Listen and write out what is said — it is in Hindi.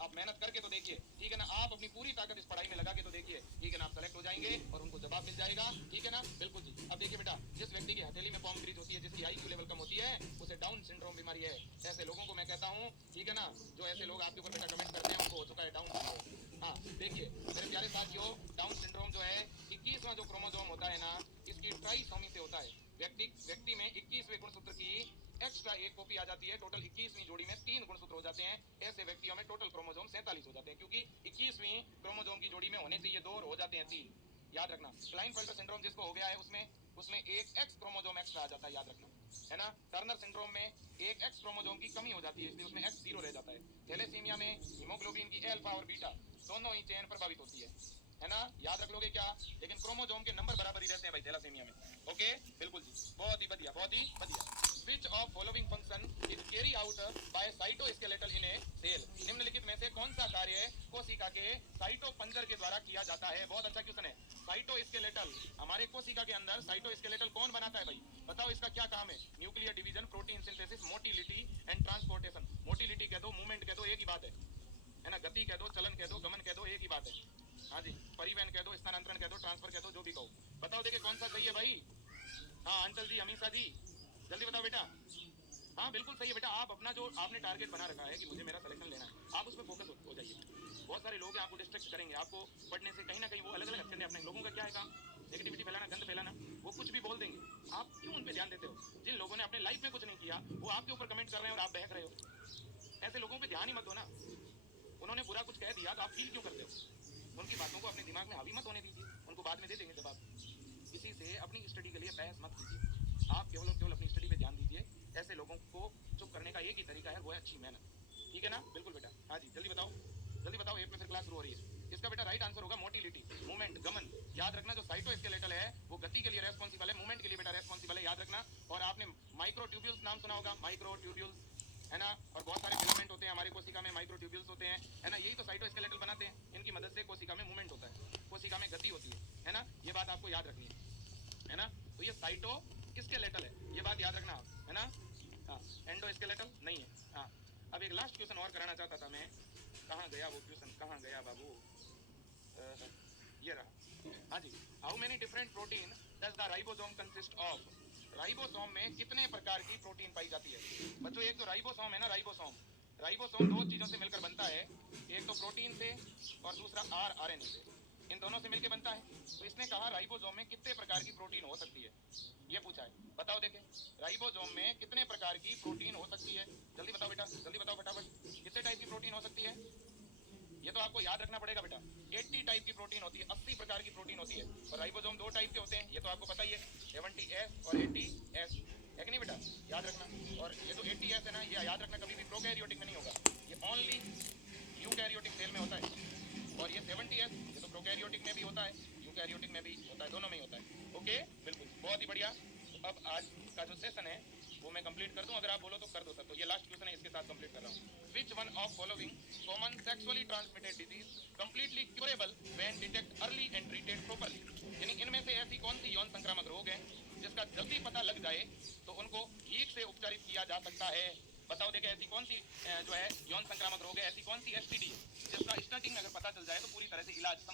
आप मेहनत करके तो देखिए, ठीक है ना, आप अपनी पूरी ताकत इस पढ़ाई में लगा के तो देखिए, ठीक है ना, आप सेलेक्ट हो जाएंगे और उनको जवाब मिल जाएगा, ठीक है ना, बिल्कुल जी। अब देखिए बेटा, जिस व्यक्ति की हथेली में पाम क्रीज होती है, जिसकी आईक्यू लेवल कम होती है, उसे डाउन सिंड्रोम बीमारी है। ऐसे लोगों को मैं कहता हूँ, ठीक है ना, जो ऐसे लोग आपके ऊपर बेटा कमेंट करते हैं, उनको हो चुका है डाउन सिंड्रोम। हाँ देखिए मेरे प्यारे साथियों, डाउन सिंड्रोम जो है 21वां जो क्रोमोसोम होता है ना, इसकी ट्राइसोमी से होता है। व्यक्ति में 21वें गुणसूत्र की एक्स्ट्रा एक कॉपी आ जाती है। टोटल 21वीं जोड़ी में 3 गुणसूत्र हो जाते हैं। ऐसे व्यक्तियों में टोटल क्रोमोसोम 47 हो जाते हैं, क्योंकि 21वीं क्रोमोसोम की जोड़ी में होने चाहिए 2 और हो जाते हैं 3। याद रखना, क्लाइनफेल्टर सिंड्रोम जिसको हो गया है उसमें एक एक्स क्रोमोसोम एक्स्ट्रा आ जाता है, याद रखना, है ना। टर्नर सिंड्रोम में एक एक्स क्रोमोसोम की कमी हो जाती है, इसलिए उसमें एक्स 0 रह जाता है। थैलेसीमिया में हीमोग्लोबिन की अल्फा और बीटा दोनों ही चेन प्रभावित होती है ना, याद रख लोगे क्या। लेकिन क्रोमोसोम के नंबर बराबर ही रहते हैं भाई थैलेसीमिया में। ओके बिल्कुल जी, बहुत ही बढ़िया, बहुत ही बढ़िया। Which of following function is carried out by cytoskeletal in a cell? निम्नलिखित में से कौन सा कार्य कोशिका के साइटोपंजर के द्वारा किया जाता है। बहुत अच्छा क्वेश्चन है। साइटोस्केलेटल, हमारे कोशिका के अंदर साइटोस्केलेटल कौन बनाता है भाई, बताओ इसका क्या काम है। Nuclear division, protein synthesis, motility and transportation. Motility कह दो, मूवमेंट कह दो, एक ही बात है ना। गति कह दो, चलन कह दो, गमन कह दो, एक ही बात है। हाँ जी, परिवहन कह दो, स्थानांतरण कह दो, ट्रांसफर कह दो, जो भी कहो। बताओ देखिए कौन सा सही है भाई। हाँ अंचल जी, अमीषा जी, जल्दी बताओ बेटा। हाँ बिल्कुल सही है बेटा। आप अपना जो आपने टारगेट बना रखा है कि मुझे मेरा सिलेक्शन लेना है, आप उस पर फोकस हो जाइए। बहुत सारे लोग हैं आपको डिस्ट्रैक्ट करेंगे, आपको पढ़ने से कहीं ना कहीं वो अलग अलग एक्शन अपने लोगों का क्या है काम, नेगेटिविटी फैलाना, गंद फैलाना। वो कुछ भी बोल देंगे, आप क्यों उन पर ध्यान देते हो। जिन लोगों ने अपने लाइफ में कुछ नहीं किया वो आपके ऊपर कमेंट कर रहे हैं और आप बहक रहे हो। ऐसे लोगों पर ध्यान ही मत दो ना। उन्होंने बुरा कुछ कह दिया तो आप फील क्यों करते हो। उनकी बातों को अपने दिमाग में हावी मत होने दीजिए, उनको बाद में दे देंगे जवाब। किसी से अपनी स्टडी के लिए बहस मत कीजिए, आप केवल अपनी स्टडी पे ध्यान दीजिए। ऐसे लोगों को चुप करने का एक ही तरीका है, वो है अच्छी मेहनत, ठीक है ना। बिल्कुल बेटा, हाँ जी जल्दी बताओ, जल्दी बताओ, 8 में फिर क्लास शुरू हो रही है। इसका बेटा राइट आंसर होगा मोटिलिटी, मूवमेंट, गमन। याद रखना, जो साइटोस्केलेटल है वो गति के लिए रेस्पॉन्सिबल है, मूवमेंट के लिए बेटा रेस्पॉन्सिबल है, याद रखना। और आपने माइक्रोट्यूब्यूल्स नाम सुना होगा, माइक्रोट्यूब्यूल्स, है ना। और बहुत सारे फिलामेंट होते हैं हमारे कोशिका में, माइक्रोट्यूब्यूल्स होते हैं, है ना। यही तो साइटोस्केलेटल बनाते हैं, इनकी मदद से कोशिका में मूवमेंट होता है, कोशिका में गति होती है ना। ये बात आपको याद रखनी है ना। तो ये साइटो स्केलेटल है, ये बात याद रखना आप, है ना। हाँ, एंडो स्केलेटल नहीं है। हाँ, अब एक लास्ट क्वेश्चन और कराना चाहता था मैं, कहाँ गया वो क्वेश्चन, कहाँ गया बाबू। ये रहा। हाँ जी, how many different protein does the ribosome consist of. Ribosome में कितने प्रकार की प्रोटीन पाई जाती है बच्चों। एक जो राइबोसोम है ना, राइबोसोम 2 चीजों से मिलकर बनता है, एक तो प्रोटीन से और दूसरा आरएनए से। इन दोनों से मिलकर बनता है। तो इसने कहा राइबोसोम में कितने प्रकार की प्रोटीन हो सकती है, ये पूछा है। बताओ देखें, राइबोसोम में कितने प्रकार की प्रोटीन हो सकती है। जल्दी बताओ बेटा, जल्दी बताओ फटाफट, कितने टाइप की प्रोटीन हो सकती है। ये तो आपको याद रखना पड़ेगा बेटा। 80 टाइप की प्रोटीन होती है, 80 प्रकार की प्रोटीन होती है। और राइबोसोम 2 टाइप के होते हैं, ये तो आपको पता ही है, 70S और 80S, है कि नहीं बेटा, याद रखना। और ये जो 80S है ना, ये याद रखना कभी भी प्रोकैरियोटिक में नहीं होगा, ये ओनली यूकैरियोटिक सेल में होता है। और ये 70S, ये तो प्रोकैरियोटिक में भी होता है, यूकैरियोटिक में भी होता है, दोनों में ही होता है। ओके बिल्कुल, बहुत ही बढ़िया। तो अब आज का जो सेशन है वो मैं कंप्लीट कर दूं, अगर आप बोलो तो कर दो सर। तो ये लास्ट क्वेश्चन है, इसके साथ कंप्लीट कर रहा हूं। Which one of following common sexually transmitted disease completely curable when detect early and treated properly. यानी इनमें से ऐसी कौन सी यौन संक्रामक रोग है जिसका जल्दी पता लग जाए तो उनको ठीक से उपचारित किया जा सकता है। बताओ देखें, ऐसी कौन सी जो है यौन संक्रामक रोग है, ऐसी कौन सी एसटीडी है जिसका स्टार्टिंग अगर पता चल जाए तो पूरी तरह से इलाज संभव